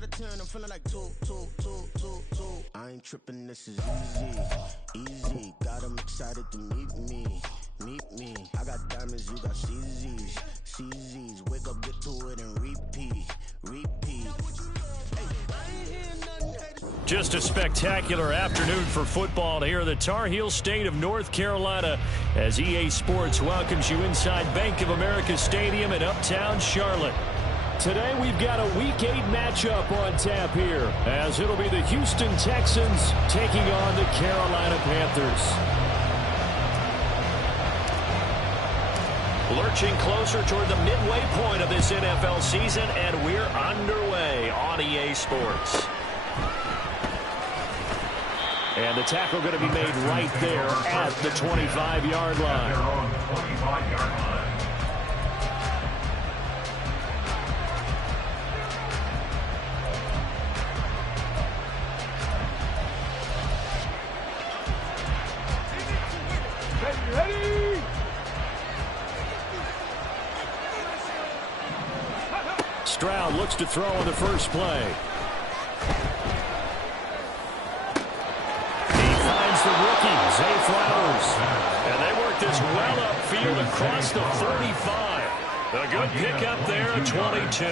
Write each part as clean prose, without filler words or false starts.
out of 10, I'm feeling like two. I ain't tripping, this is easy. Got them excited to meet me. I got diamonds, you got CZs. Wake up, get to it, and repeat. Just a spectacular afternoon for football here in the Tar Heel state of North Carolina as EA Sports welcomes you inside Bank of America Stadium in uptown Charlotte. Today we've got a Week 8 matchup on tap here as it'll be the Houston Texans taking on the Carolina Panthers. Lurching closer toward the midway point of this NFL season, and we're underway on EA Sports. And the tackle going to be made right there at the 25-yard line. Ready? Stroud looks to throw on the first play. The rookie, Zay Flowers. And they work this well upfield across the 35. A good pickup there at 22.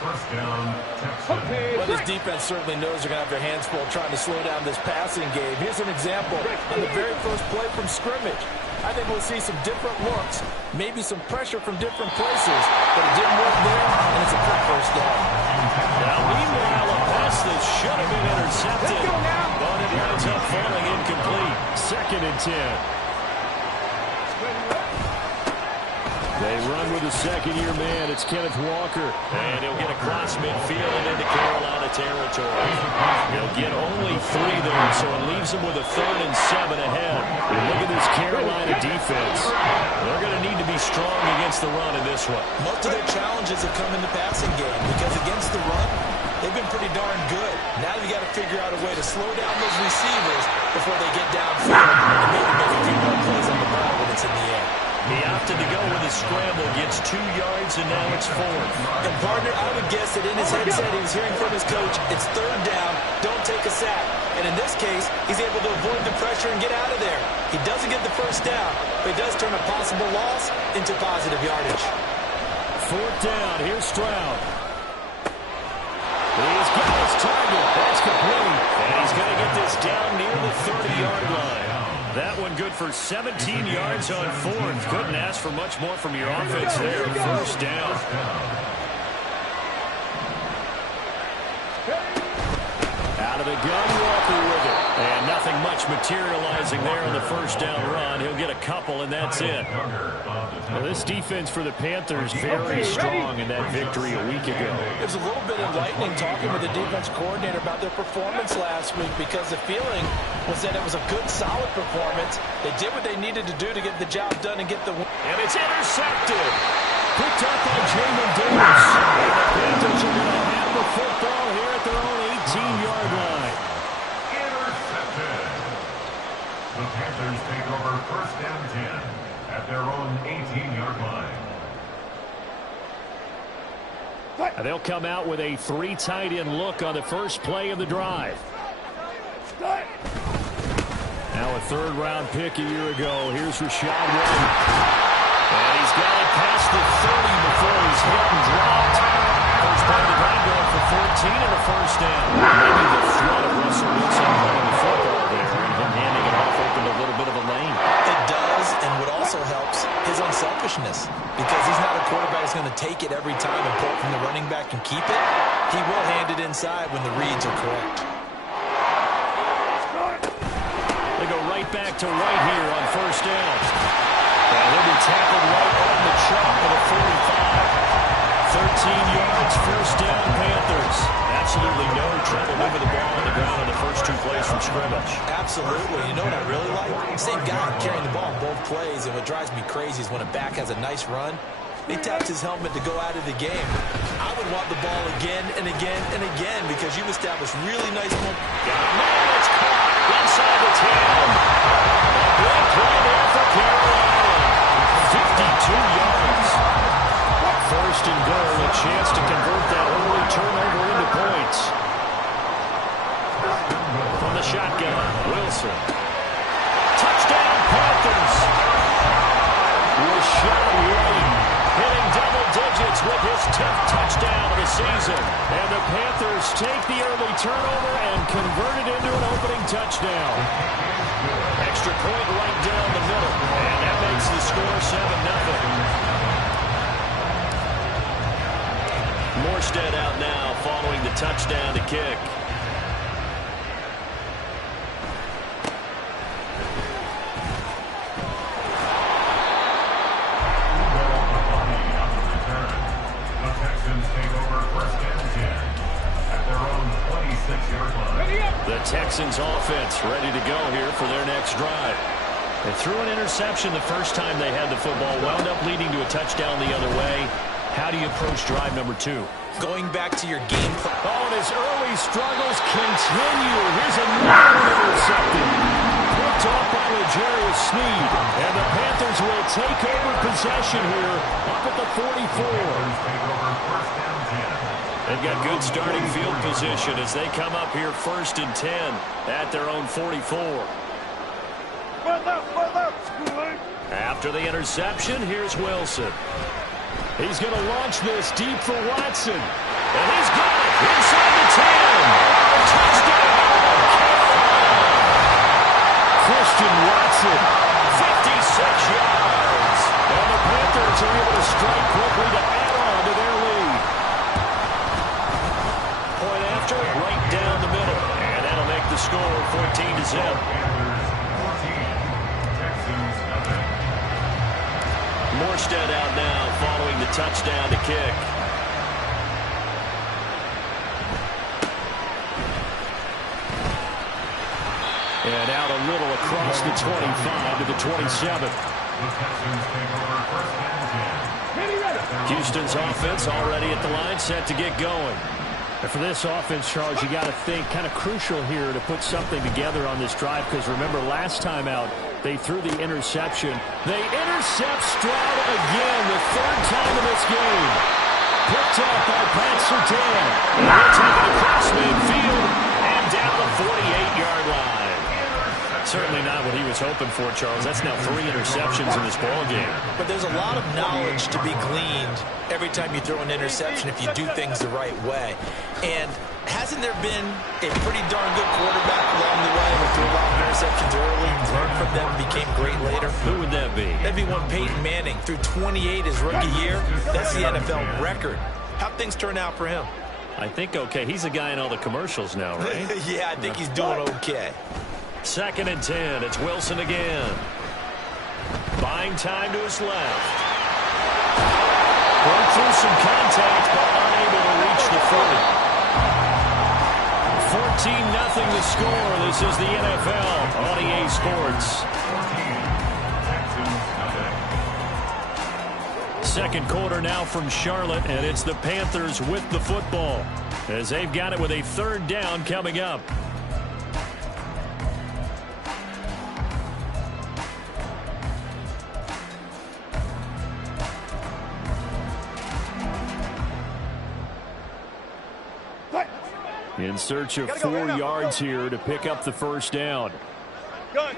First down, Texans. Well, this defense certainly knows they're going to have their hands full trying to slow down this passing game. Here's an example on the very first play from scrimmage. I think we'll see some different looks, maybe some pressure from different places, but it didn't work there, and it's a quick first down. Now, meanwhile, a pass that should have been intercepted, but it ends up falling incomplete. 2nd and 10. They run with a second-year man. It's Kenneth Walker. And he'll get across midfield and into Carolina territory. He'll get only 3 there, so it leaves him with a 3rd and 7 ahead. And look at this Carolina defense. They're going to need to be strong against the run in this one. Most of their challenges have come in the passing game because against the run, they've been pretty darn good. Now you got to figure out a way to slow down those receivers before they get downfield and maybe make a few more plays on the ball when it's in the air. He opted to go with a scramble, gets 2 yards, and now it's 4th. And partner, I would guess that in his headset he was hearing from his coach, it's 3rd down, don't take a sack. And in this case, he's able to avoid the pressure and get out of there. He doesn't get the first down, but he does turn a possible loss into positive yardage. 4th down, here's Stroud. He's got his target. That's complete. And he's going to get this down near the 30-yard line. That one good for 17 yards on 4th. Couldn't ask for much more from your offense there. 1st down. Out of the gun, Walker with it. And nothing much materializing there on the 1st down run. He'll get a couple, and that's it. Well, this defense for the Panthers very strong in that victory a week ago. It was a little bit enlightening talking with the defense coordinator about their performance last week because the feeling was that it was a good, solid performance. They did what they needed to do to get the job done and get the win. And it's intercepted. Picked up by Jamin Davis. And the Panthers are going to have the football here at their own 18-yard line. Intercepted. The Panthers take over 1st and 10 at their own 18-yard line. They'll come out with a 3 tight end look on the first play of the drive. Now a 3rd-round pick a year ago. Here's Rashad White. And he's got it past the 30 before he's hit and dropped. First play of the drive going for 14 and a 1st down. Maybe the threat of Russell Wilson running the football there and him handing it off opened a little bit of a lane. It does, and what also helps his unselfishness because he's not a quarterback who's going to take it every time and pull it from the running back and keep it. He will hand it inside when the reads are correct. They go right back to White here on 1st down. And he'll be tackled right on the chalk of the 45. 13 yards, 1st down, Panthers. Absolutely no trouble moving the ball on the ground on the first 2 plays from scrimmage. Absolutely. You know what I really like? Same guy carrying the ball on both plays, and what drives me crazy is when a back has a nice run, he taps his helmet to go out of the game. I would want the ball again and again and again because you've established really nice momentum. Man, it's caught inside the 10. A good play there for Carolina. 52 yards. 1st and goal, a chance to convert that early turnover into points. with his 10th touchdown of the season. And the Panthers take the early turnover and convert it into an opening touchdown. Extra point right down the middle. And that makes the score 7-0. Morstead out now following the touchdown to kick. The Texans offense ready to go here for their next drive. They threw an interception the first time they had the football, wound up leading to a touchdown the other way. How do you approach drive number 2? Going back to your game plan. Oh, and his early struggles continue. Here's another intercepted. Picked off by L'Jarius Sneed. And the Panthers will take over possession here up at the 44. They've got good starting field position as they come up here 1st and 10 at their own 44. After the interception, here's Wilson. He's going to launch this deep for Watson. And he's got it inside the 10. Touchdown! Christian Watson, 56 yards. And the Panthers are able to strike quickly to add on to their lead. Point after, right down the middle. And that'll make the score 14-0. Morstead out now following the touchdown to kick. And out a little across the 25 to the 27. Houston's offense already at the line, set to get going. And for this offense, Charles, you got to think kind of crucial here to put something together on this drive, because remember last time out they threw the interception. They intercept Stroud again, the 3rd time in this game. Picked up by Pat Surtain. And they'll take it across midfield and down the 48-yard line. Certainly not what he was hoping for, Charles. That's now 3 interceptions in this ball game. But there's a lot of knowledge to be gleaned every time you throw an interception if you do things the right way. And hasn't there been a pretty darn good quarterback along the way who threw a lot of interceptions early, learned from them, became great later? Who would that be? That'd be one Peyton Manning. Threw 28 his rookie year. That's the NFL record. How'd things turn out for him? I think okay. He's a guy in all the commercials now, right? Yeah, I think he's doing okay. 2nd and 10. It's Wilson again. Buying time to his left. Broke through some contact, but unable to reach the 40. 14-0 the score. This is the NFL on EA Sports. Second quarter now from Charlotte, and it's the Panthers with the football as they've got it with a 3rd down coming up. In search of 4 yards here to pick up the 1st down. Gun.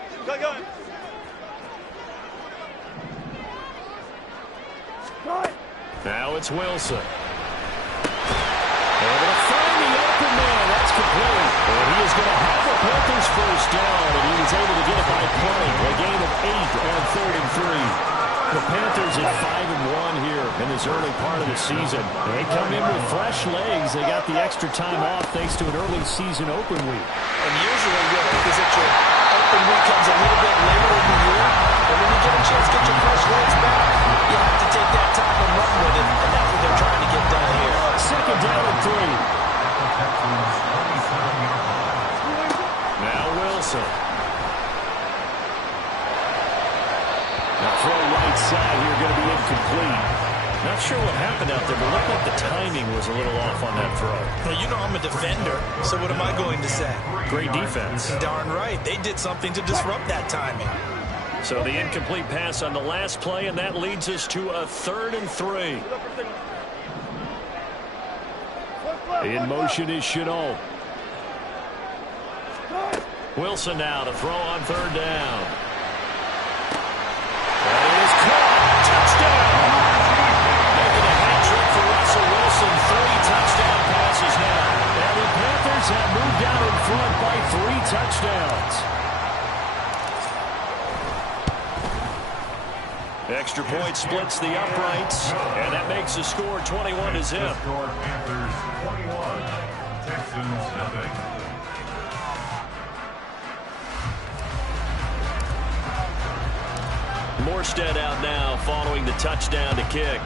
Now it's Wilson. Able to find the open man. That's complete. And he is going to have the Panthers 1st down, and he was able to get it by play. A gain of 8 on 3rd and 3. The Panthers at 5-1 here in this early part of the season. They come in with fresh legs. They got the extra time off thanks to an early season open week. And usually your hope is that your open week comes a little bit later in the year. And when you get a chance to get your fresh legs back, you have to take that time and run with it. And that's what they're trying to get done here. 2nd down and 3. Now Wilson. Now throw right side here, going to be incomplete. Not sure what happened out there, but looked like the timing was a little off on that throw. Well, you know I'm a defender, so what am I going to say? Great defense. Darn right. They did something to disrupt that timing. So the incomplete pass on the last play, and that leads us to a 3rd and 3. In motion is Chenault. Wilson now to throw on 3rd down. That is caught. Touchdown. Making a hat trick for it splits the uprights, and that makes the score 21-0. Panthers 21, Texans nothing. Morstead out now following the touchdown to kick.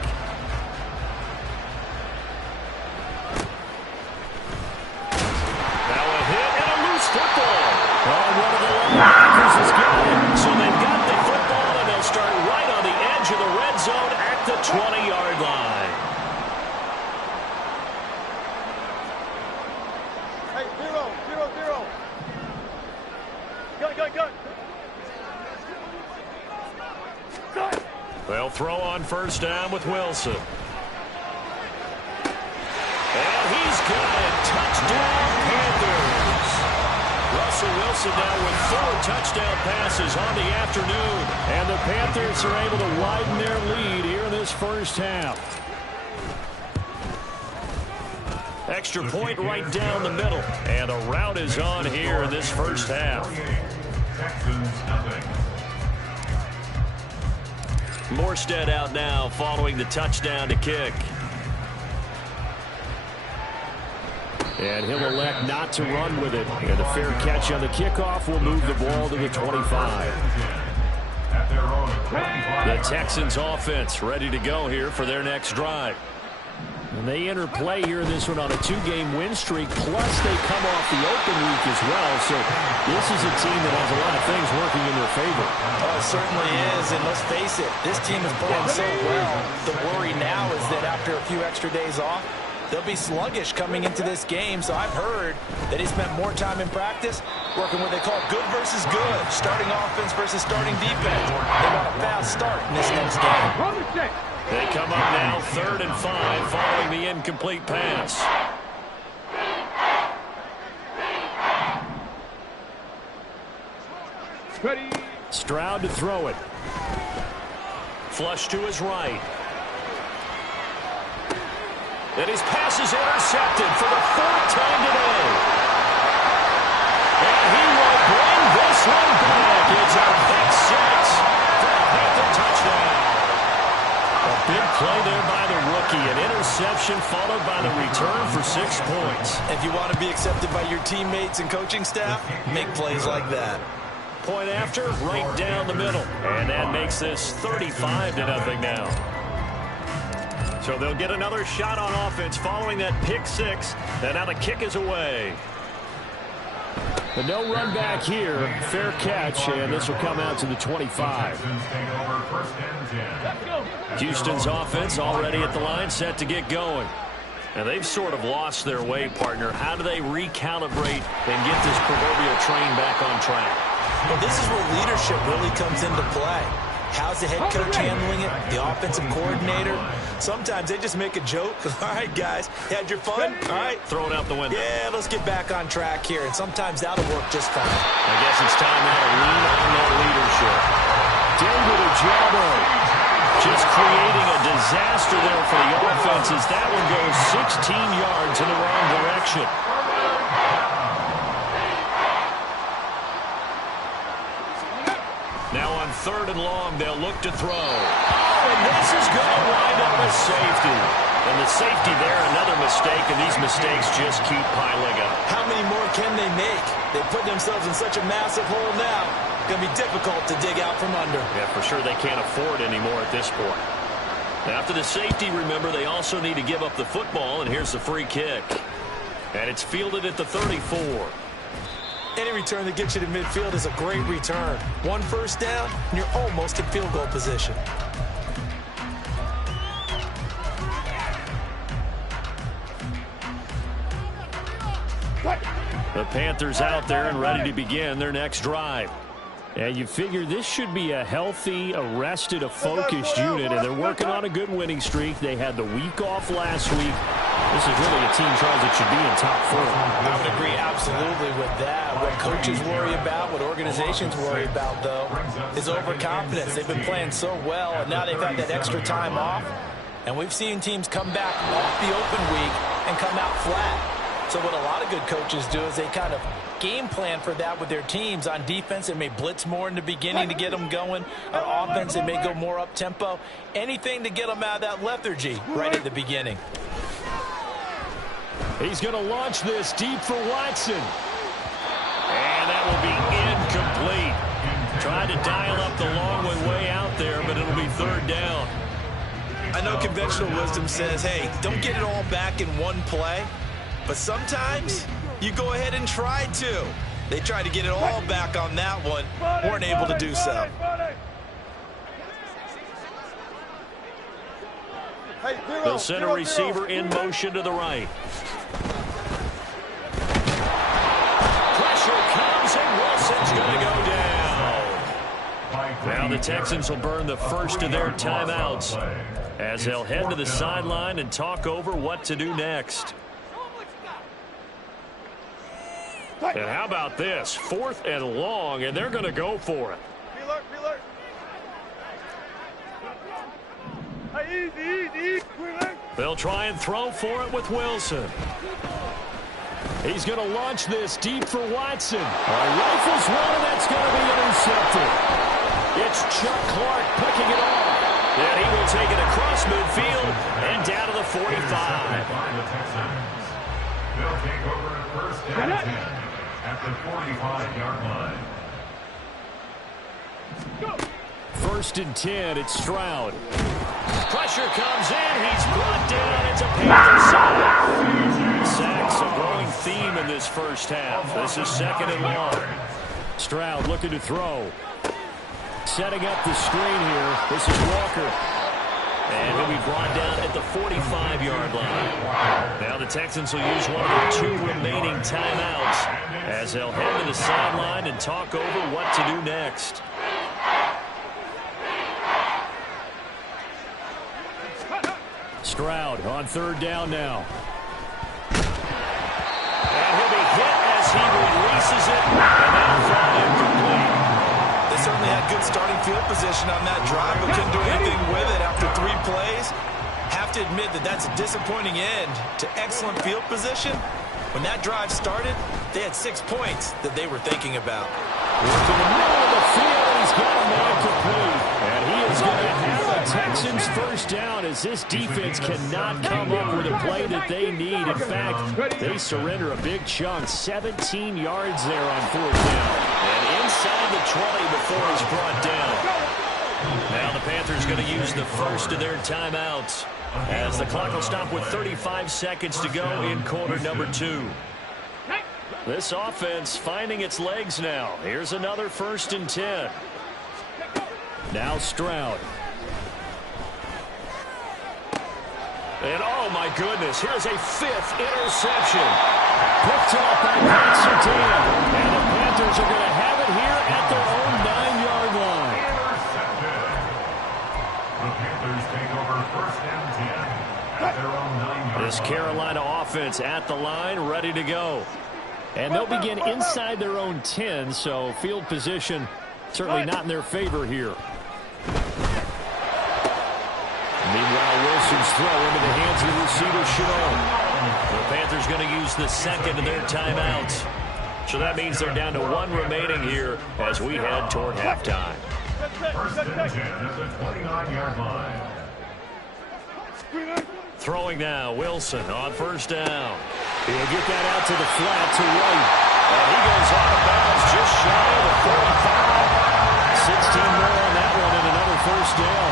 Now a hit and a loose football. Oh, one of the linebackers has got it. So they've got the football, and they'll start right on the edge of the red zone at the 20-yard line. Hey, 0-0-0. Go. They'll throw on first down with Wilson. And he's got it. Touchdown, Panthers. Russell Wilson now with 4 touchdown passes on the afternoon. And the Panthers are able to widen their lead here in this first half. Extra point right down the middle. And a rout is on here in this first half. Texans nothing. Morstead out now following the touchdown to kick. And he'll elect not to run with it. And the fair catch on the kickoff will move the ball to the 25. The Texans offense ready to go here for their next drive. And they enter play here in this one on a 2-game win streak, plus they come off the open week as well. So this is a team that has a lot of things working in their favor. Oh, it certainly is, and let's face it, this team is playing so well. The worry now is that after a few extra days off, they'll be sluggish coming into this game. So I've heard that he spent more time in practice working what they call good versus good, starting offense versus starting defense. They want a fast start in this next game. They come up now 3rd and 5 following the incomplete pass. Ready. Stroud to throw it. Flush to his right. And his pass is intercepted for the 4th time today. And he will bring this one back. It's a pick 6 for a Panther touchdown. A big play there by the rookie. An interception followed by the return for 6 points. If you want to be accepted by your teammates and coaching staff, make plays like that. Point after, right down the middle. And that makes this 35-0 now. So they'll get another shot on offense following that pick 6. And now the kick is away. But no run back here. Fair catch, and this will come out to the 25. Houston's offense already at the line, set to get going. And they've sort of lost their way, partner. How do they recalibrate and get this proverbial train back on track? Well, this is where leadership really comes into play. How's the head coach handling it? The offensive coordinator? Sometimes they just make a joke. All right, guys, had your fun? All right. Throw it out the window. Yeah, let's get back on track here. And sometimes that'll work just fine. I guess it's time now to lean on that leadership. David Ojabo just creating a disaster there for the offense as that one goes 16 yards in the wrong direction. Now on 3rd and long, they'll look to throw. Oh, and this is going to wind up a safety. And the safety there, another mistake, and these mistakes just keep piling up. How many more can they make? They put themselves in such a massive hole now. It's going to be difficult to dig out from under. Yeah, for sure they can't afford anymore at this point. After the safety, remember, they also need to give up the football, and here's the free kick. And it's fielded at the 34. Any return that gets you to midfield is a great return. 1 first down, and you're almost in field goal position. The Panthers out there and ready to begin their next drive. And you figure this should be a healthy, a focused unit, and they're working on a good winning streak. They had the week off last week. This is really a team, Charles, that should be in top 4. I would agree absolutely with that. What coaches worry about, what organizations worry about, though, is overconfidence. They've been playing so well, and now they've had that extra time off. And we've seen teams come back off the open week and come out flat. So what a lot of good coaches do is they kind of game plan for that with their teams. On defense, they may blitz more in the beginning to get them going. On offense, they may go more up-tempo. Anything to get them out of that lethargy right at the beginning. He's going to launch this deep for Watson. And that will be incomplete. Tried to dial up the long one way out there, but it'll be third down. I know conventional wisdom says, hey, don't get it all back in one play. But sometimes you go ahead and try to. They tried to get it all back on that one. Weren't able to do so. They'll send a receiver in motion to the right. Pressure comes and Wilson's going to go down. Now the Texans will burn the first of their timeouts as they'll head to the sideline and talk over what to do next. And how about this? 4th and long, and they're going to go for it. They'll try and throw for it with Wilson. He's going to launch this deep for Watson. Rifles one, and that's going to be intercepted. It's Chuck Clark picking it off. And he will take it across midfield and down to the 45. They'll take over at first and 10 at the 45-yard line. 1st and 10, it's Stroud. Pressure comes in. He's brought down. It's a Panthers sack. Sacks a growing theme in this first half. This is 2nd and long. Stroud looking to throw. Setting up the screen here. This is Walker. And he'll be brought down at the 45-yard line. Now the Texans will use one of their 2 remaining timeouts as they'll head to the sideline and talk over what to do next. Stroud on 3rd down now. And he'll be hit as he releases it. And that'll fall incomplete. They certainly had good starting field position on that drive, but couldn't do anything with it after 3 plays. Have to admit that that's a disappointing end to excellent field position. When that drive started, they had 6 points that they were thinking about. To the middle of the field, he's got a man complete. And he is going to have the Texans first down as this defense cannot come up with a play that they need. In fact, they surrender a big chunk, 17 yards there on 4th down. And inside the 20 before he's brought down. Now the Panthers going to use the first of their timeouts as the clock will stop with 35 seconds to go in quarter number 2. This offense finding its legs now. Here's another 1st and 10. Now Stroud. And oh my goodness, here's a 5th interception. Picked up by Pat Surtain. And the Panthers are going to have it here at their own 9-yard line. The Panthers take over 1st and 10 at their own 9-yard line. This Carolina offense at the line, ready to go. And they'll begin inside their own 10, so field position certainly not in their favor here. Meanwhile, Wilson's throw into the hands of the receiver, Chenot. The Panthers going to use the 2nd of their timeouts. So that means they're down to 1 remaining here as we head toward halftime. 1st and 10 at the 29-yard line. Throwing now, Wilson on 1st down. He'll get that out to the flat to White. And he goes out of bounds just shy of the 45. 16 more on that one and another 1st down.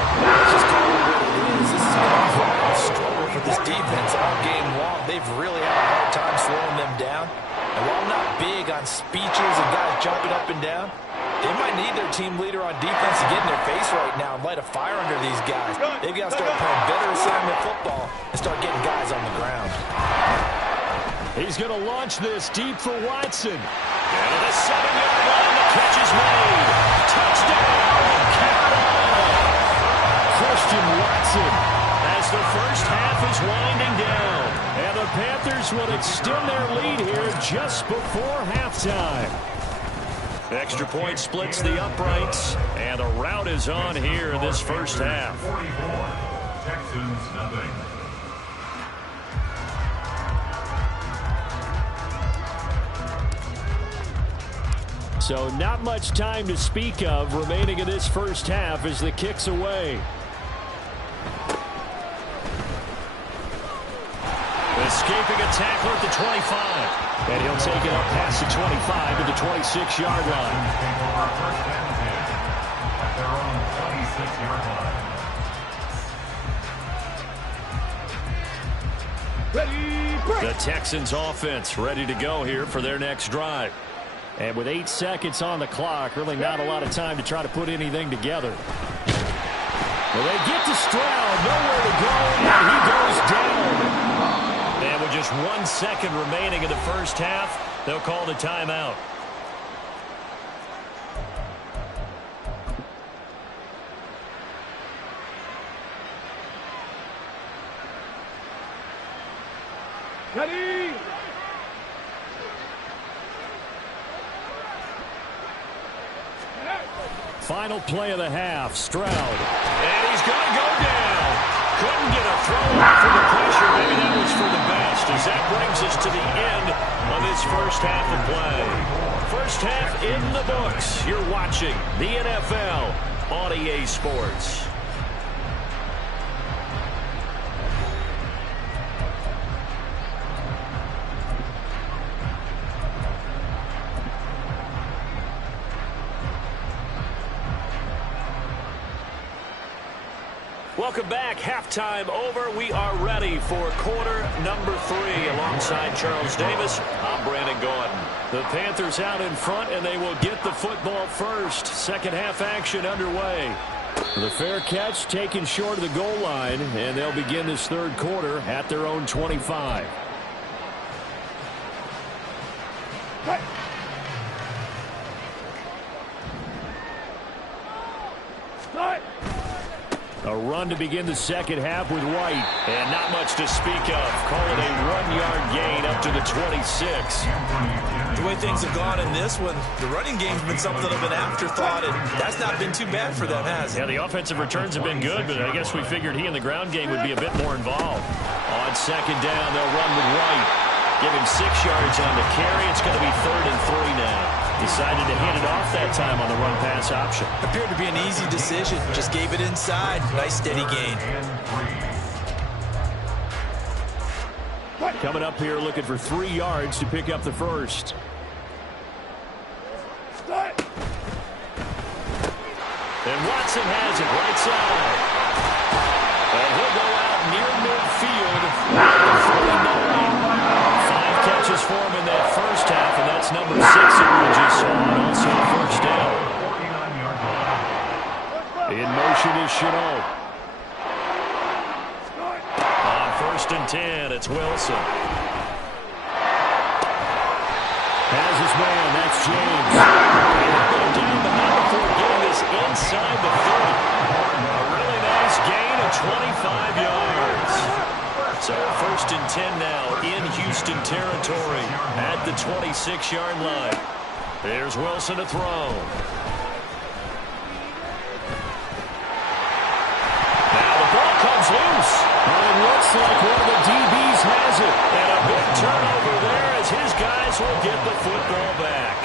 Just call it what it is. This has been a struggle for this defense all game long. They've really had a hard time slowing them down. And while I'm not big on speeches and guys jumping up and down, they might need their team leader on defense to get in their face right now and light a fire under these guys. They've got to start playing better assignment football and start getting guys on the ground. He's going to launch this deep for Watson. And at the 7-yard line, the catch is made. Touchdown, Carolina! Christian Watson as the first half is winding down. And the Panthers will extend their lead here just before halftime. Extra point splits the uprights, and the rout is on here in this first half. 44, Texans nothing. So not much time to speak of remaining in this first half as the kick's away. Escaping a tackler at the 25. And he'll take it up past the 25 to the 26-yard line. At their own 26-yard line. The Texans offense ready to go here for their next drive. And with 8 seconds on the clock, really not a lot of time to try to put anything together. Well, they get to Stroud, nowhere to go, and he goes down. And with just 1 second remaining in the first half, they'll call the timeout. Ready! Final play of the half, Stroud. And he's going to go down. Couldn't get a throw off of the pressure. Maybe that was for the best, as that brings us to the end of this first half of play. First half in the books. You're watching the NFL on EA Sports. Welcome back. Halftime over. We are ready for quarter number 3. Alongside Charles Davis, I'm Brandon Gordon. The Panthers out in front, and they will get the football first. Second half action underway. The fair catch taken short of the goal line, and they'll begin this third quarter at their own 25. Hey. Start. A run to begin the second half with White. And not much to speak of. Call it a 1-yard gain up to the 26. The way things have gone in this one, the running game's been something of an afterthought, and that's not been too bad for them, has it? Yeah, the offensive returns have been good, but I guess we figured he in the ground game would be a bit more involved. On second down, they'll run with White. Give him 6 yards on the carry. It's going to be 3rd and 3 now. Decided to hand it off that time on the run-pass option. Appeared to be an easy decision. Just gave it inside. Nice steady gain. Coming up here looking for 3 yards to pick up the first. Start. And Watson has it right side. And he'll go out near midfield at the 49. 5 catches for him in that first half, and that's number 6 that we just saw, and also a first down. In motion is Chenault. On 1st and 10, it's Wilson. Has his man, that's James. And down, but not before getting this inside the 30. A really nice gain of 25 yards. So 1st and 10 now in Houston territory at the 26-yard line. There's Wilson to throw. Now the ball comes loose. And it looks like one of the DBs has it. And a big turnover there as his guys will get the football back.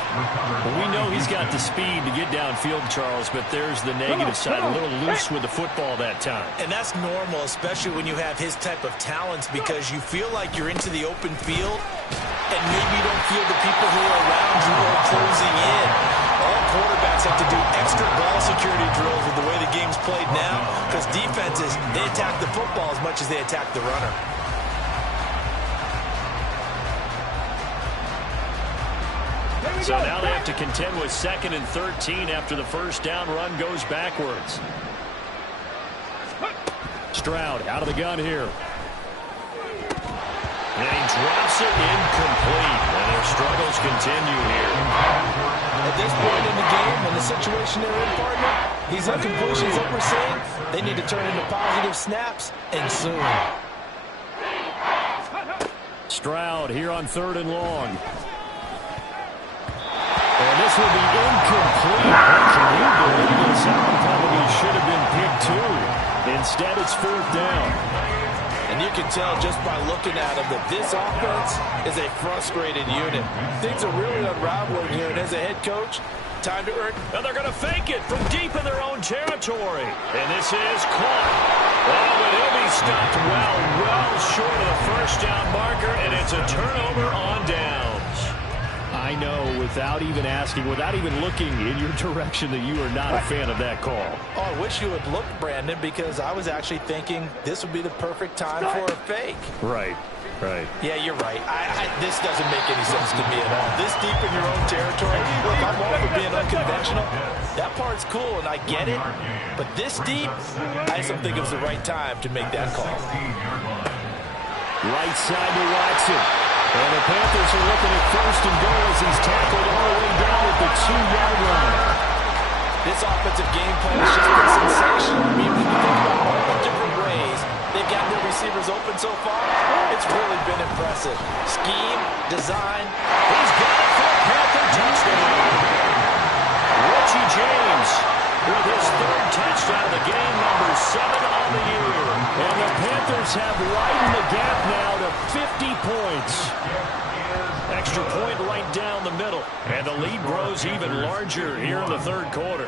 Well, we know he's got the speed to get downfield, Charles, but there's the negative side. A little loose with the football that time. And that's normal, especially when you have his type of talents, because you feel like you're into the open field and maybe you don't feel the people who are around you are closing in. All quarterbacks have to do extra ball security drills with the way the game's played now, because defenses, they attack the football as much as they attack the runner. So now they have to contend with 2nd and 13 after the first down run goes backwards. Stroud out of the gun here. And he drops it incomplete. And their struggles continue here. At this point in the game, in the situation they're in, partner, these incompletions that we're seeing, they need to turn into positive snaps, and soon. Stroud here on 3rd and long. And this will be incomplete. Can you believe this? That one probably should have been picked too. Instead, it's 4th down. And you can tell just by looking at him that this offense is a frustrated unit. Things are really unraveling here, and as a head coach, time to earn. And they're going to fake it from deep in their own territory. And this is caught. Oh, but he'll be stopped well short of the first down marker, and it's a turnover on downs. I know, without even asking, without even looking in your direction, that you are not a fan of that call. Oh, I wish you would look, Brandon, because I was actually thinking this would be the perfect time for a fake. Right. Yeah, you're right. This doesn't make any sense to me at all. This deep in your own territory. Look, I'm all for being unconventional. That part's cool, and I get it. But this deep, I just don't think it was the right time to make that call. Right side to Watson. And the Panthers are looking at first and goal as he's tackled all the way down at the 2-yard line. This offensive game plan has just been sensational. I mean, when you think about all the different ways they've got their receivers open so far, it's really been impressive. Scheme, design. He's got it for a Panther touchdown. Richie James with his third touchdown of the game, number 7 on the year. And the Panthers have widened the gap now to 50 points. Extra point right down the middle. And the lead grows even larger here in the third quarter.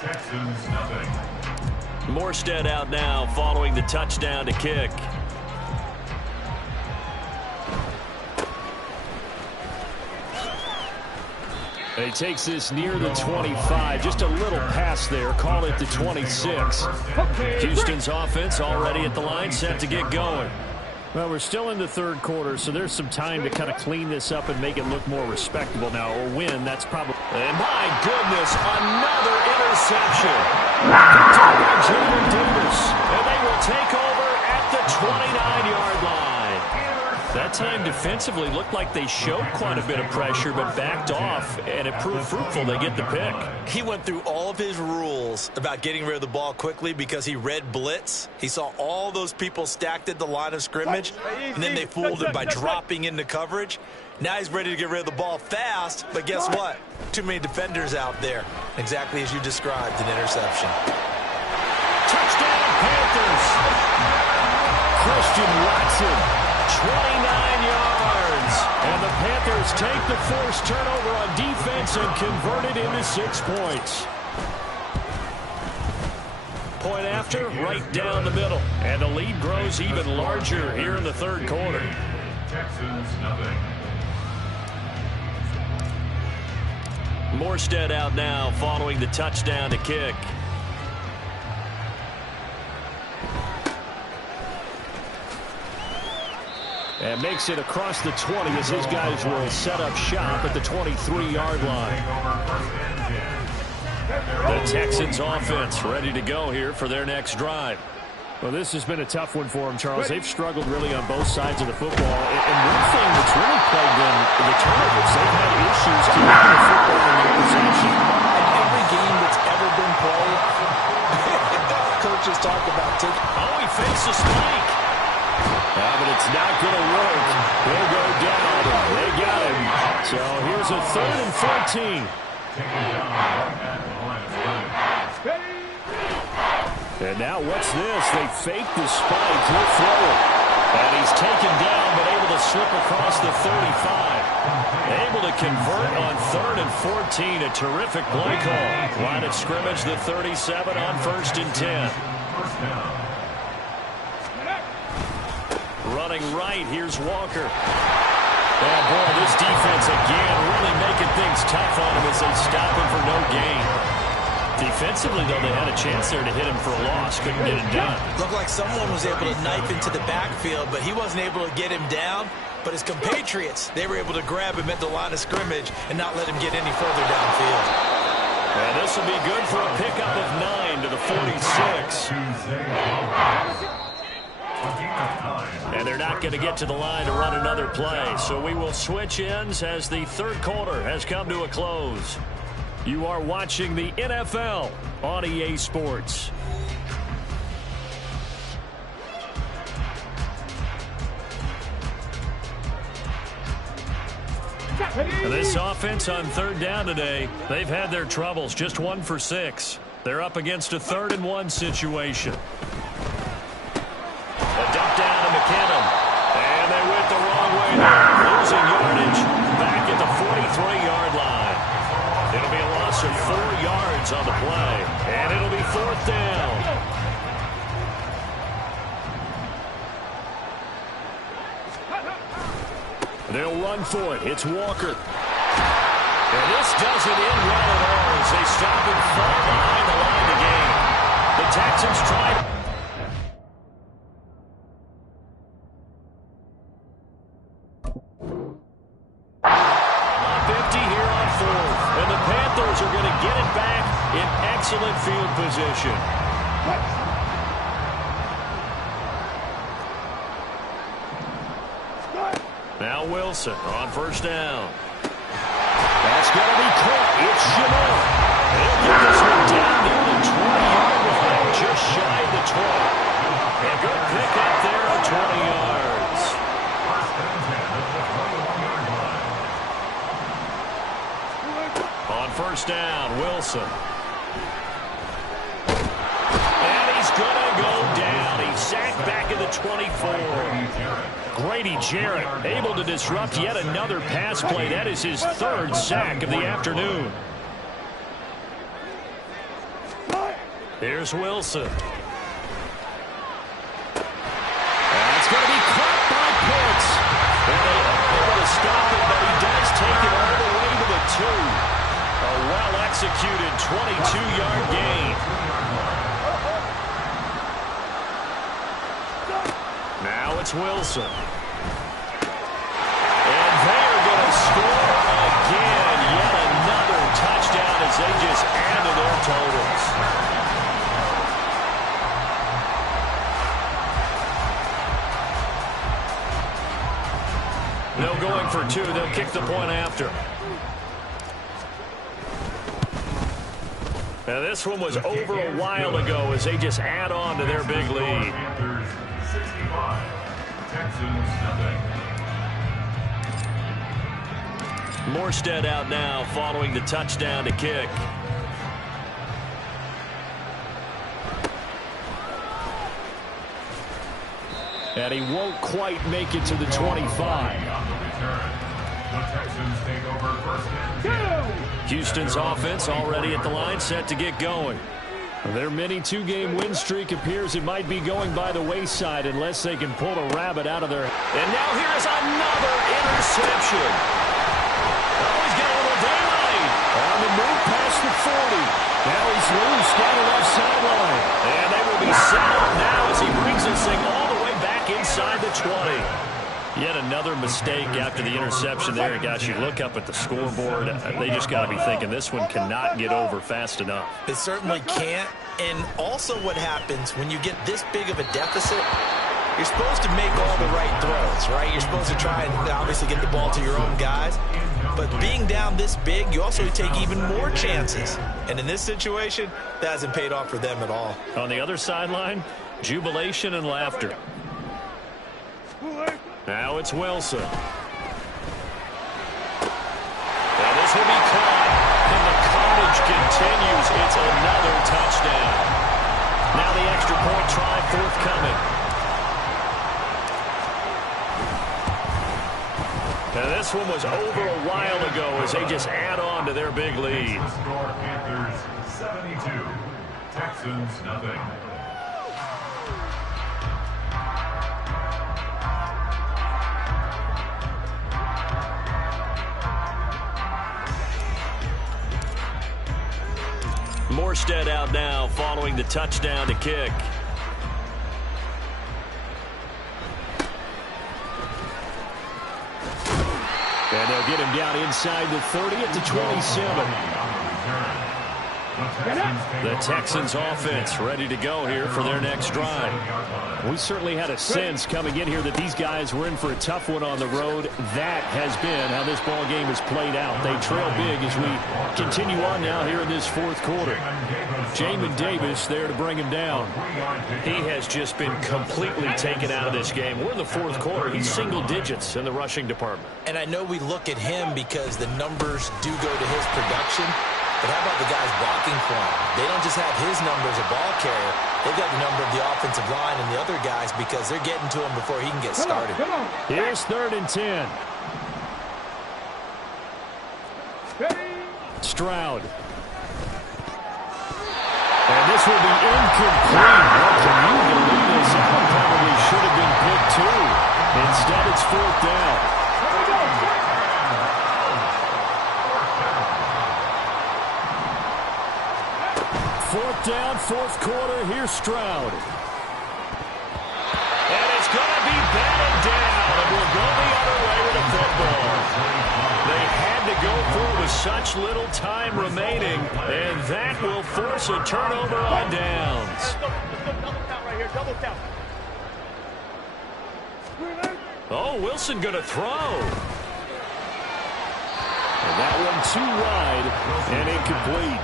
Morstead out now following the touchdown to kick. And he takes this near the 25. Just a little pass there. Call it the 26. Houston's offense already at the line, set to get going. Well, we're still in the third quarter, so there's some time to kind of clean this up and make it look more respectable now. Or win, that's probably... And my goodness, another interception. Picked up by Jalen Davis. And they will take over at the 29-yard line. That time defensively looked like they showed quite a bit of pressure, but backed off, and it proved fruitful. They get the pick. He went through all of his rules about getting rid of the ball quickly because he read blitz. He saw all those people stacked at the line of scrimmage, and then they fooled him by dropping into coverage. Now he's ready to get rid of the ball fast, but guess what? Too many defenders out there. Exactly as you described, an interception. Touchdown, Panthers! Christian Watson. 29 yards. And the Panthers take the forced turnover on defense and convert it into 6 points. Point after, right down the middle. And the lead grows even larger here in the third quarter. Texans, nothing. Morstead out now following the touchdown to kick. And makes it across the 20 as his guys will set up shop at the 23-yard line. The Texans offense ready to go here for their next drive. Well, this has been a tough one for them, Charles. They've struggled really on both sides of the football. And one thing that's really plagued them, the turnovers, they've had issues keeping the football in their possession. In every game that's ever been played, coaches talk about taking. Oh, he fakes a spike. But it's not going to work. He'll go down. They got him. So here's a 3rd and 14. And now what's this? They fake the spike. He'll throw it. And he's taken down, but able to slip across the 35. Able to convert on 3rd and 14. A terrific play call. Line of scrimmage, the 37 on 1st and 10. Running right, here's Walker. And boy, this defense again really making things tough on him as they stop him for no gain. Defensively, though, they had a chance there to hit him for a loss. Couldn't get it done. Looked like someone was able to knife into the backfield, but he wasn't able to get him down. But his compatriots, they were able to grab him at the line of scrimmage and not let him get any further downfield. And this will be good for a pickup of 9 to the 46. And they're not going to get to the line to run another play. So we will switch ends as the third quarter has come to a close. You are watching the NFL on EA Sports. And this offense on 3rd down today, they've had their troubles. Just 1 for 6. They're up against a 3rd and 1 situation. A dump down to McKinnon. Losing yardage back at the 43-yard line. It'll be a loss of 4 yards on the play, and it'll be 4th down. They'll run for it. It's Walker. And this doesn't end well at all as they stop and fall behind the line of game. The Texans try to... Empty here on 4th, and the Panthers are going to get it back in excellent field position. Now Wilson on 1st down. That's going to be caught. It's Jamel. He'll get this one down near the 20-yard line, just shy of the 20. A good pick up there at 20 yards. On 1st down, Wilson. And he's going to go down. He's sacked back at the 24. Grady Jarrett able to disrupt yet another pass play. That is his 3rd sack of the afternoon. Here's Wilson. That's going to be caught by Pitts. And they are able to stop it, but he does take it all the way to the 2. A well-executed 22-yard gain. Now it's Wilson. And they're going to score again. Yet another touchdown as they just add to their totals. No going for 2. They'll kick the point after. Now this one was over a while ago as they just add on to their big lead. Panthers 65, Texans nothing. Morstead out now following the touchdown to kick. And he won't quite make it to the 25. The Texans take over 1st and 10. Houston's offense already at the line, set to get going. Their mini 2-game win streak appears it might be going by the wayside unless they can pull a rabbit out of their... And now here's another interception. Oh, he's got a little daylight on the move past the 40. Now he's loose down the left sideline. And they will be set up now as he brings this thing all the way back inside the 20. Yet another mistake after the interception there. Guys, you look up at the scoreboard. They just got to be thinking this one cannot get over fast enough. It certainly can't. And also what happens when you get this big of a deficit, you're supposed to make all the right throws, right? You're supposed to try and obviously get the ball to your own guys. But being down this big, you also take even more chances. And in this situation, that hasn't paid off for them at all. On the other sideline, jubilation and laughter. Now it's Wilson. And this will be caught. And the carnage continues. It's another touchdown. Now the extra point try forthcoming. And this one was over a while ago as they just add on to their big lead. The score, Panthers 72, Texans nothing. Morstead out now following the touchdown to kick. And they'll get him down inside the 30 at the 27. The Texans offense ready to go here for their next drive. We certainly had a sense coming in here that these guys were in for a tough one on the road. That has been how this ball game has played out. They trail big as we continue on now here in this 4th quarter. Jamin Davis there to bring him down. He has just been completely taken out of this game. We're in the 4th quarter. He's single digits in the rushing department. And I know we look at him because the numbers do go to his production. But how about the guys blocking for him? They don't just have his number as a ball carrier. They've got the number of the offensive line and the other guys because they're getting to him before he can get started. Here's 3rd and 10. Stroud. And this will be incomplete. What can you believe this? That one probably should have been picked too. Instead, it's 4th down. 4th down, 4th quarter. Here's Stroud. And it's going to be batted down. And we'll go the other way with the football. They had to go through with such little time remaining, and that will force a turnover on downs. Double count. Oh, Wilson going to throw. And that one too wide and incomplete.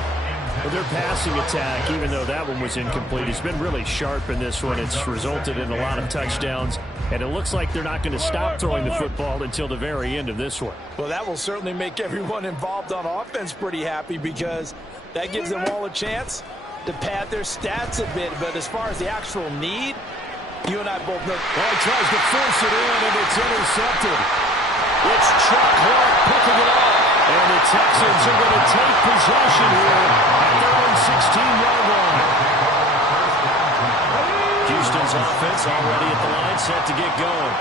Well, their passing attack, even though that one was incomplete, has been really sharp in this one. It's resulted in a lot of touchdowns, and it looks like they're not going to stop throwing the football until the very end of this one. Well, that will certainly make everyone involved on offense pretty happy because that gives them all a chance to pad their stats a bit. But as far as the actual need, you and I both know. Well, he tries to force it in, and it's intercepted. It's Chuck Clark picking it up. And the Texans are going to take possession here at their own 16-yard line. Houston's offense already at the line, set to get going.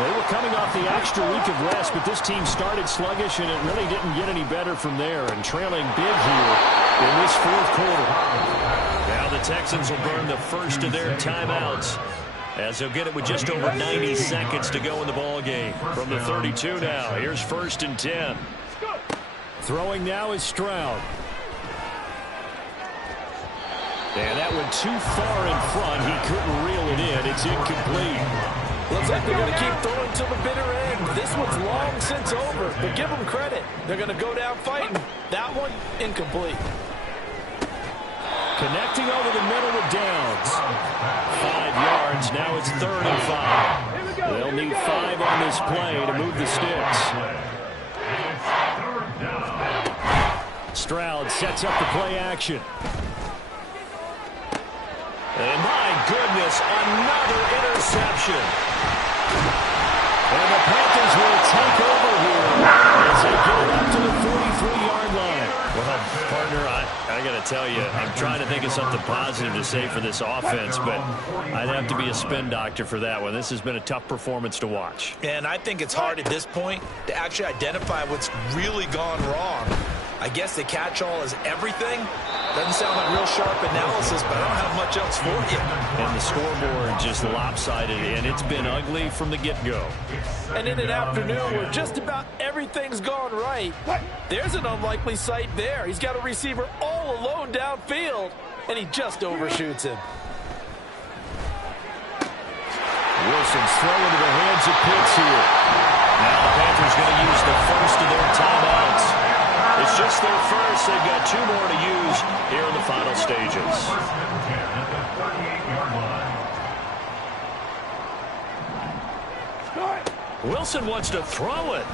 They were coming off the extra week of rest, but this team started sluggish, and it really didn't get any better from there, and trailing big here in this 4th quarter. Now the Texans will burn the first of their timeouts, as they'll get it with just over 90 seconds to go in the ball game. From the 32 now, here's 1st and 10. Throwing now is Stroud. And that went too far in front. He couldn't reel it in. It's incomplete. Looks like they're going to keep throwing till the bitter end. This one's long since over, but give them credit. They're going to go down fighting. That one, incomplete. Connecting over the middle with Downs. 5 yards. Now it's 3rd and 5. They'll need 5 on this play to move the sticks. Stroud sets up the play action. And my goodness, another interception. And the Panthers will take over here as they get it up to the 43-yard line. Well, partner, I got to tell you, I'm trying to think of something positive to say for this offense, but I'd have to be a spin doctor for that one. This has been a tough performance to watch. And I think it's hard at this point to actually identify what's really gone wrong. I guess the catch-all is everything. Doesn't sound like real sharp analysis, but I don't have much else for you. And the scoreboard just lopsided, and it's been ugly from the get-go. And in an afternoon where just about everything's gone right, there's an unlikely sight there. He's got a receiver all alone downfield, and he just overshoots him. Wilson's throw into the hands of Pitts here. Now the Panthers going to use the first of their timeouts. It's just their first. They've got 2 more to use here in the final stages. Wilson wants to throw it.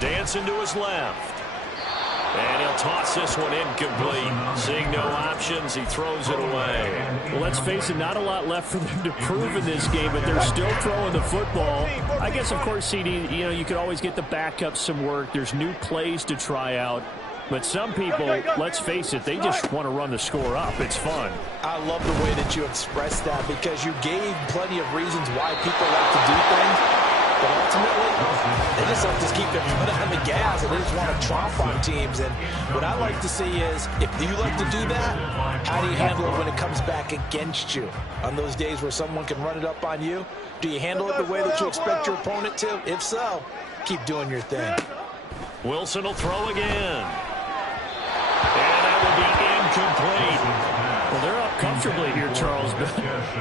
Dancing to his left. And he'll toss this one incomplete. Seeing no options, he throws it away. Well, let's face it, not a lot left for them to prove in this game, but they're still throwing the football. I guess, of course, CD, you could always get the backups some work. There's new plays to try out. But some people, let's face it, they just want to run the score up. It's fun. I love the way that you expressed that because you gave plenty of reasons why people like to do things. But ultimately, they just like to keep their foot on the gas, and they just want to tromp on teams. And what I like to see is, if you like to do that, how do you handle it when it comes back against you? On those days where someone can run it up on you, do you handle it the way that you expect your opponent to? If so, keep doing your thing. Wilson will throw again. And that will be incomplete. Well, they're up comfortably here, Charles, but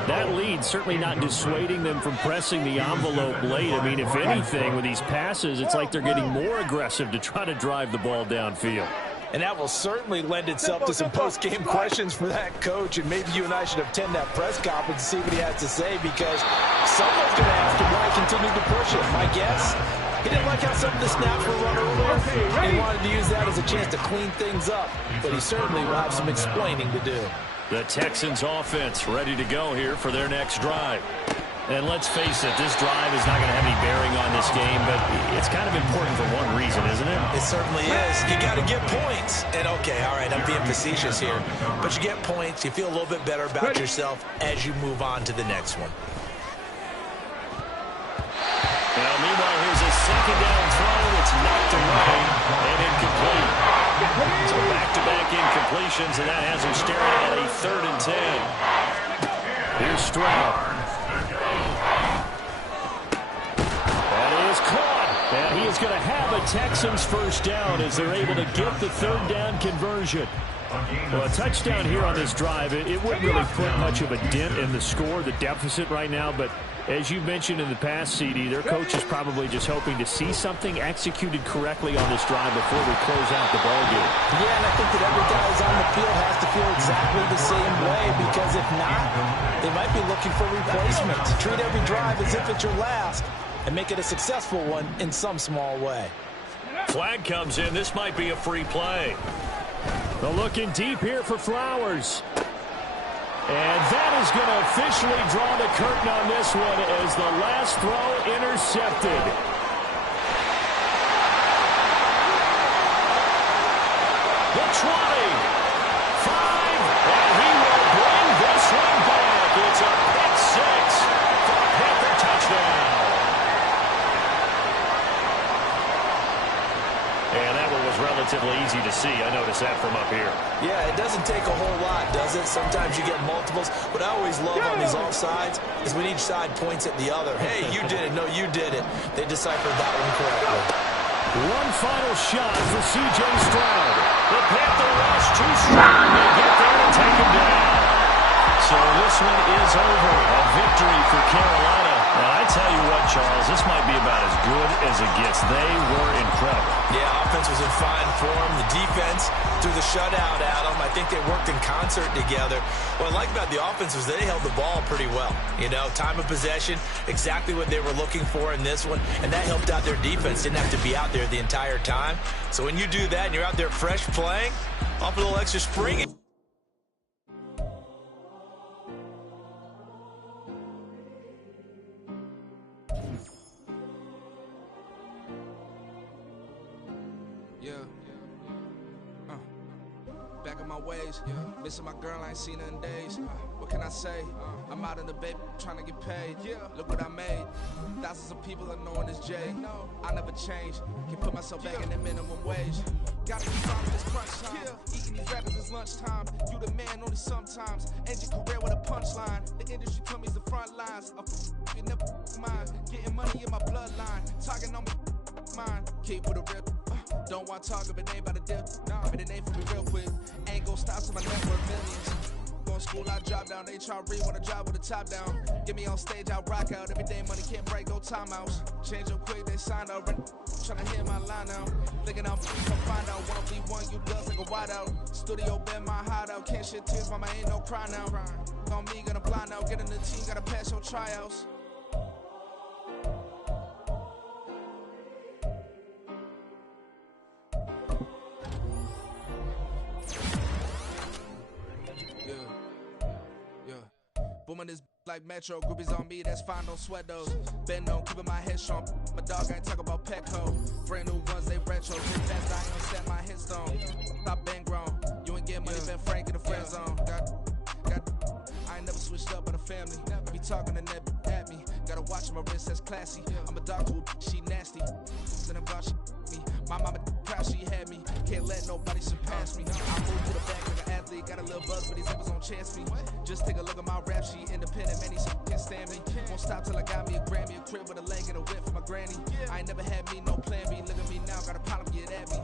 that lead certainly not dissuading them from pressing the envelope late. I mean, if anything, with these passes, it's like they're getting more aggressive to try to drive the ball downfield. And that will certainly lend itself to some post-game questions for that coach. And maybe you and I should attend that press conference and see what he has to say, because someone's going to ask him why he continued to push it. My guess, he didn't like how some of the snaps were run earlier. He wanted to use that as a chance to clean things up. But he certainly will have some explaining to do. The Texans offense ready to go here for their next drive. And let's face it, this drive is not going to have any bearing on this game, but it's kind of important for one reason, isn't it? It certainly is. You got to get points. And okay, all right, I'm being facetious here, but you get points, you feel a little bit better about yourself as you move on to the next one. Now, meanwhile, here's a second down throw that's knocked away and incomplete. So back-to-back incompletions, and that has him staring at a 3rd and 10. Here's Stroud. And he is going to have a Texans first down as they're able to get the 3rd down conversion. Well, a touchdown here on this drive, it wouldn't really put much of a dent in the score, the deficit right now. But as you mentioned in the past, CD, their coach is probably just hoping to see something executed correctly on this drive before we close out the ballgame. Yeah, and I think that every guy who's on the field has to feel exactly the same way, because if not, they might be looking for replacements. Treat every drive as if it's your last, and make it a successful one in some small way. Flag comes in. This might be a free play. They're looking deep here for Flowers. And that is going to officially draw the curtain on this one as the last throw intercepted. The 20. 5. And he will bring this one back. It's a pick 6 for a Panther touchdown. And that one was relatively easy to see. I noticed that from up here. Yeah, it doesn't take a whole lot, does it? Sometimes you get multiples. What I always love on these offsides is when each side points at the other. Hey, you did it. No, you did it. They deciphered that one correctly. One final shot for C.J. Stroud. The Panther rush too strong. They get there and take him down. So this one is over. A victory for Carolina. And I tell you what, Charles, this might be about as good as it gets. They were incredible. Yeah, offense was in fine form. The defense threw the shutout at them. I think they worked in concert together. What I like about the offense was they held the ball pretty well. You know, time of possession, exactly what they were looking for in this one. And that helped out their defense. Didn't have to be out there the entire time. So when you do that and you're out there fresh playing, off a little extra spring. Back in my ways, missing my girl, I ain't seen her in days. What can I say? I'm out in the baby, trying to get paid. Look what I made. Thousands of people are knowing this Jay. I never change. Can put myself back in the minimum wage. Gotta keep on this crunch time. Eating these rappers is lunchtime. You the man only sometimes. End your career with a punchline. The industry told me the front lines. You never mind. Getting money in my bloodline. Talking on my mind. Keep with a rip. Don't want to talk if it ain't about a dip. But it ain't for me real quick. Ain't gon' stop, so my net worth millions. Going to school, I drop down. They try to read, wanna drive with the top down. Get me on stage, I rock out. Every day money can't break, no timeouts. Change up quick, they signed up. Tryna hear my line out. Thinking I'm gonna find out 1v1, you does like a wideout. Studio been my hideout. Can't shed tears, mama ain't no cry now. On me, gonna blind out. Get in the team, gotta pass your tryouts. Booming this like Metro, groupies on me, that's fine, don't sweat those. Been on, keeping my head strong. My dog ain't talk about Petco. Brand new ones, they retro. Too fast, I ain't gonna set my headstone. Stop been grown. You ain't get money, been frank in the friend zone. I ain't never switched up on the family. Be talking to that at me. Gotta watch my wrist, that's classy. I'm a dog who she nasty. Then I'm gone, she me. My mama proud she had me. Can't let nobody surpass me. I move to the back like an athlete. Got a little buzz, but these zippers don't chance me. Just take a look at my rap sheet. Independent, man, these can't stand me. Won't stop till I got me a Grammy, a crib with a leg and a whip for my granny. I ain't never had me, no plan B. Look at me now, got a problem, get at me.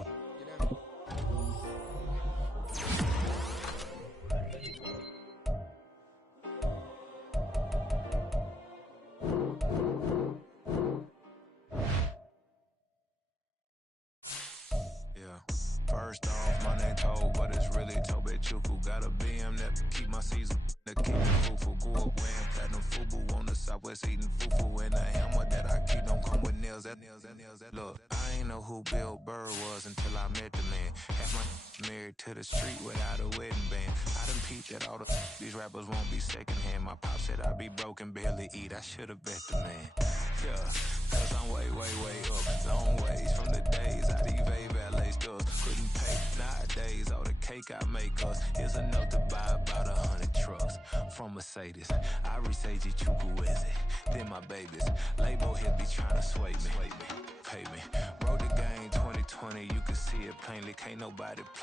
First off, my chuku. Got a BM that keep my season. That keep me fufu. Grew up wearing platinum fubu on the southwest eating fufu. And a hammer that I keep don't come with nails. Look, I ain't know who Bill Burr was until I met the man. Half my married to the street without a wedding band. I done peeped that all these rappers won't be secondhand. My pop said I'd be broken, barely eat. I should've bet the man. Yeah, cause I'm way up. Long ways from the days I evade valet stores. Couldn't pay nowadays. All the cake I make us is enough to buy about 100 trucks. From Mercedes, I resage Chukwueze. Then my babies, label here be trying to sway me. Pay me. Wrote the game 2020, you can see it plainly. Can't nobody play.